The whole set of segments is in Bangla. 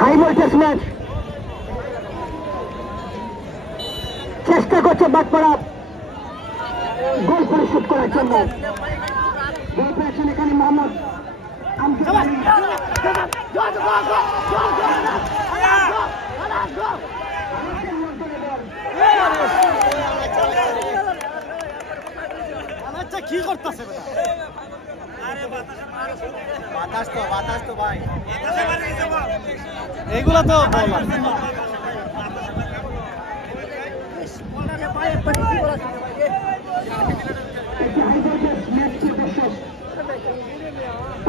হাই ভোল্টেজ ম্যাচ চেষ্টা করছে বাটপাড়া গোল পরিশোধ করার জন্য গোল পেয়েছেন এখানে মোহাম্মদ কি করতেছে বাতাস তো ভাই এগুলা তো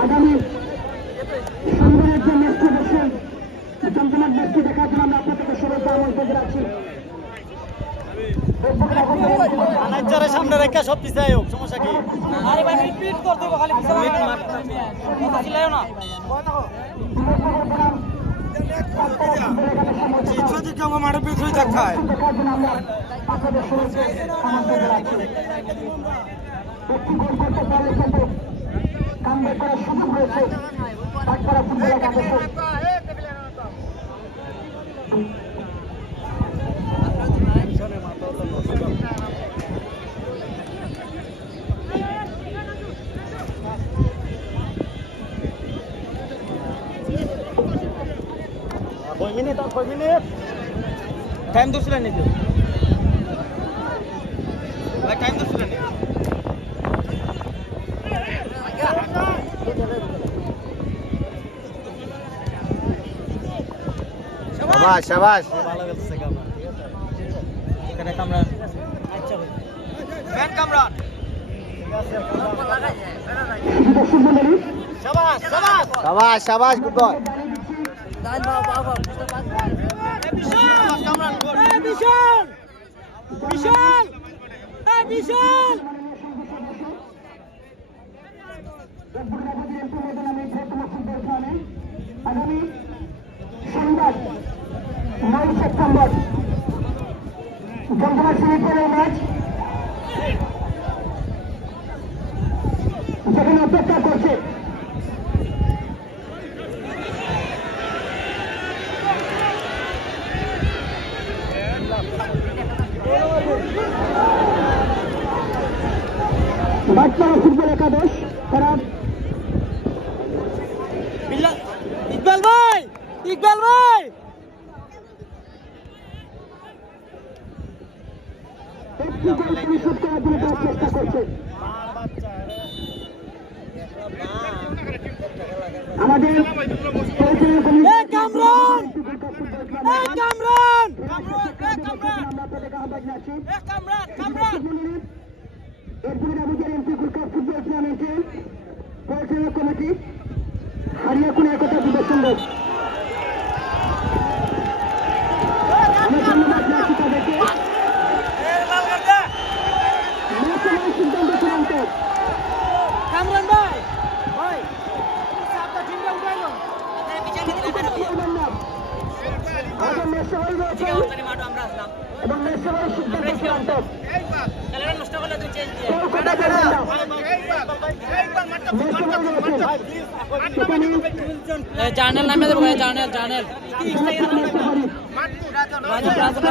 আগামী সুন্দরের যে ম্যাচটি বসেন চমচমার ম্যাচটি দেখার জন্য আমরা আপনাদেরকে শুভেচ্ছা আমন্ত্রণ জানাচ্ছি। সামনে রেখে সব পিছাই হোক সমস্যা কি মাঠে পিছু দেখায় আপনাদের শুভেচ্ছা আমন্ত্রণ জানাচ্ছি। একটি গোল করতে পারলে কিন্তু কামব্যাক করার সুযোগ রয়েছে বাটপাড়া ফুটবল একাদশের। কয় মিনিট টাইম ধরছিলেন নাকি টাইম ধরছিলেন শাবাশ ভালো গেছে কামরান ঠিক আছে এখানে কামরান আচ্ছা ভাই ব্যাট কামরান শাবাশ শাবাশ শাবাশ শাবাশ গুড বয় দান বাবা বিশাল কামরান গোল বিশাল বিশাল বিশাল আগামী শনিবার 9 সেপ্টেম্বর জমজমা সেমিফাইনাল ম্যাচ যেখানে অপেক্ষা করছে বাটপাড়া ফুটবল একাদশ তারা ইকবাল ভাই ইকবাল ভাই একটি গোল পরিশোধ করার জন্য তারা চেষ্টা করছে। আমাদের কামরান কামরান এরপরে আবুজার এমপি গোল্ড ফুটবল টুর্নামেন্টে পরিচালনা কমিটি হারিয়া কোন একতা প্রদর্শন রয়েছে। আমরা ধন্যবাদ জানাচ্ছি তাদেরকে। সিদ্ধান্ত চূড়ান্ত কামরান ভাই ভাই আমাদের মেসেভাই রয়েছে এবং মেসেভাই সিদ্ধান্ত চূড়ান্ত জার্নাল নামে দেবো জার্নাল জার্নাল রাজন